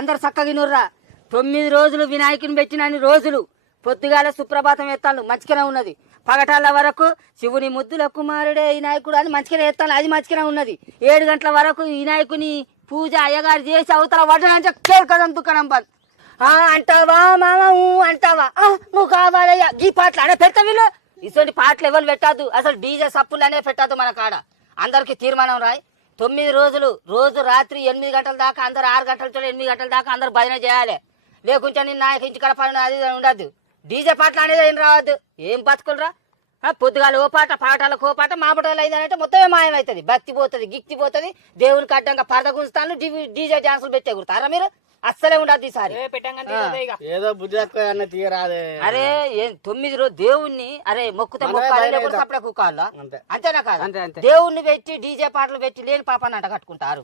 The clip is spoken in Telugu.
అందరు చక్కగినుర్రా 9 రోజులు వినాయకుని పెట్టినన్ని రోజులు పొద్దుగాల సుప్రభాతం ఎత్తాను మంచిగానే ఉన్నది. పగటాల వరకు శివుని ముద్దుల కుమారుడే వినాయకుడు అని మంచిగానే ఎత్తాను, అది మంచిగానే ఉన్నది. 7 గంటల వరకు వినాయకుని పూజ అయ్యగారు చేసి అవతల వడ్డనంటే కేకదం దుకాణం బంద్. అంటావా మామ అంటావా, నువ్వు కావాలయ్యా ఈ పాటలు అనే పెడతా. వీళ్ళు ఇటువంటి పాటలు ఎవరు పెట్టద్దు, అసలు డీజే సప్పులు అనే పెట్టద్దు మన కాడ. అందరికి తీర్మానం రాయి. 9 రోజులు రోజు రాత్రి 8 గంటల దాకా అందరు 6 గంటల 8 గంటల దాకా అందరు భజన చేయాలి. లేకుంటే నేను నాకు ఇంటికాడ పని అది ఉండద్దు. డీజే పాటలు అనేది ఏం రావద్దు. ఏం బతుకులరా, పొద్దుగాల ఓ పాట పాటలకు ఓ పాట మాపటలు అయిందంటే మొత్తమే మాయమవుతుంది. భక్తి పోతుంది, గిక్తి పోతుంది. దేవునికి అడ్డంగా పరద గుంచుతాను, డీజే డాన్సులు పెట్టే కుడతారా మీరు? అస్సలే ఉండద్దు ఈసారి. ఏదో బుద్ధి అన్న తీయరాదే. అరే 9 రోజు దేవుణ్ణి అరే మొక్కుతే మొక్కాలి, లేకపోతే సపడే కుక్కాలా, అంతేనా కాదు? దేవుణ్ణి పెట్టి డీజే పాటలు పెట్టి లేని పాపాన్ని అంట కట్టుకుంటారు.